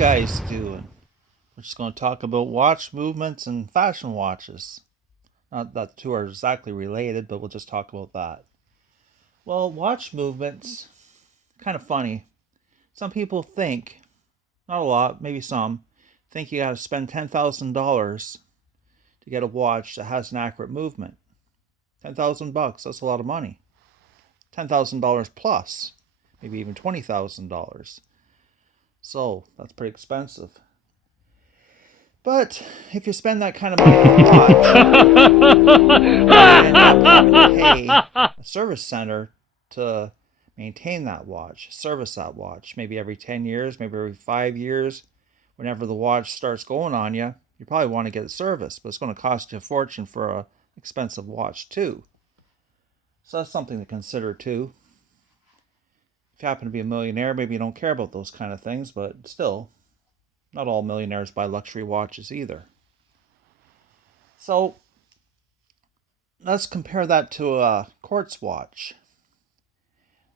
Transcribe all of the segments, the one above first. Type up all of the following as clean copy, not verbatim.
guys doing? We're just going to talk about watch movements and fashion watches. Not that the two are exactly related, but we'll just talk about that. Well, watch movements, kind of funny. Some people think, not a lot, maybe some, think you got to spend $10,000 to get a watch that has an accurate movement. 10,000 bucks, that's a lot of money. $10,000 plus, maybe even $20,000. So that's pretty expensive. But if you spend that kind of money on a watch, you end up having to pay a service center to maintain that watch, service that watch. Maybe every 10 years, maybe every 5 years. Whenever the watch starts going on you, you probably want to get it serviced, but it's going to cost you a fortune for an expensive watch too. So that's something to consider too. If you happen to be a millionaire, maybe you don't care about those kind of things, but still, not all millionaires buy luxury watches either. So let's compare that to a quartz watch.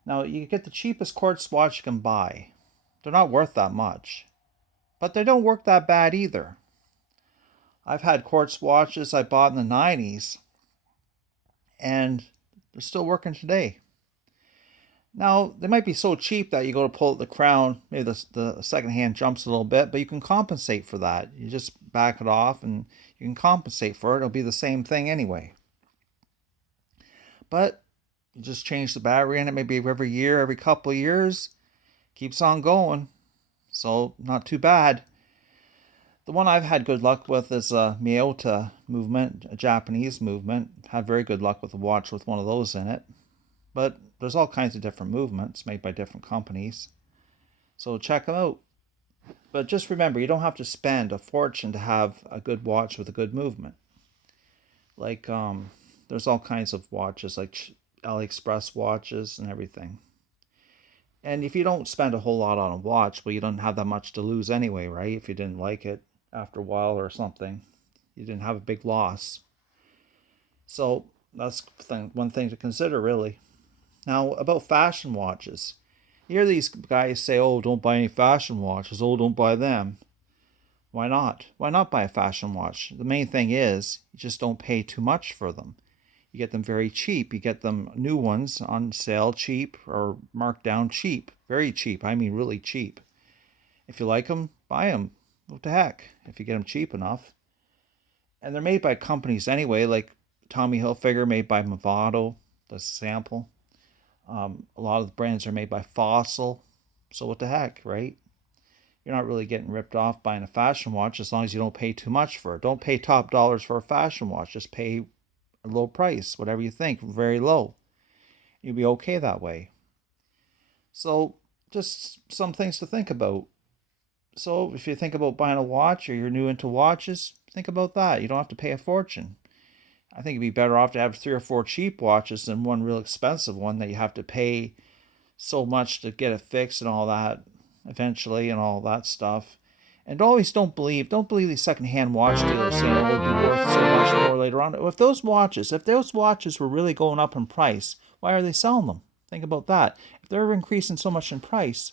Now, you get the cheapest quartz watch you can buy. They're not worth that much, but they don't work that bad either. I've had quartz watches I bought in the 90s, and they're still working today. Now, they might be so cheap that you go to pull at the crown, maybe the second hand jumps a little bit, but you can compensate for that. You just back it off and you can compensate for it. It'll be the same thing anyway. But you just change the battery in it maybe every year, every couple of years. Keeps on going. So, not too bad. The one I've had good luck with is a Miyota movement, a Japanese movement. Had very good luck with a watch with one of those in it. But there's all kinds of different movements made by different companies. So check them out. But just remember, you don't have to spend a fortune to have a good watch with a good movement. Like, there's all kinds of watches, like AliExpress watches and everything. And if you don't spend a whole lot on a watch, well, you don't have that much to lose anyway, right? If you didn't like it after a while or something, you didn't have a big loss. So that's one thing to consider, really. Now, about fashion watches. You hear these guys say, oh, don't buy any fashion watches. Oh, don't buy them. Why not? Why not buy a fashion watch? The main thing is, you just don't pay too much for them. You get them very cheap. You get them new ones on sale cheap or marked down cheap. Very cheap. I mean really cheap. If you like them, buy them. What the heck? If you get them cheap enough. And they're made by companies anyway, like Tommy Hilfiger made by Movado. That's a sample. A lot of the brands are made by Fossil. So what the heck, right? You're not really getting ripped off buying a fashion watch as long as you don't pay too much for it. Don't pay top dollars for a fashion watch. Just pay a low price, whatever you think, very low. You'll be okay that way. So just some things to think about. So if you think about buying a watch or you're new into watches, think about that. You don't have to pay a fortune. I think it'd be better off to have 3 or 4 cheap watches than one real expensive one that you have to pay so much to get it fixed and all that eventually and all that stuff. And always don't believe these secondhand watch dealers saying it will be worth so much more later on. If those watches were really going up in price, why are they selling them? Think about that. If they're increasing so much in price,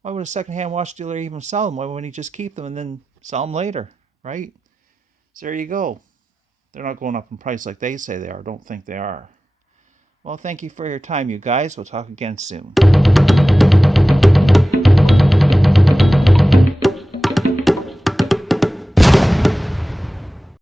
why would a secondhand watch dealer even sell them? Why wouldn't he just keep them and then sell them later, right? So there you go. They're not going up in price like they say they are. Don't think they are. Well, thank you for your time, you guys. We'll talk again soon.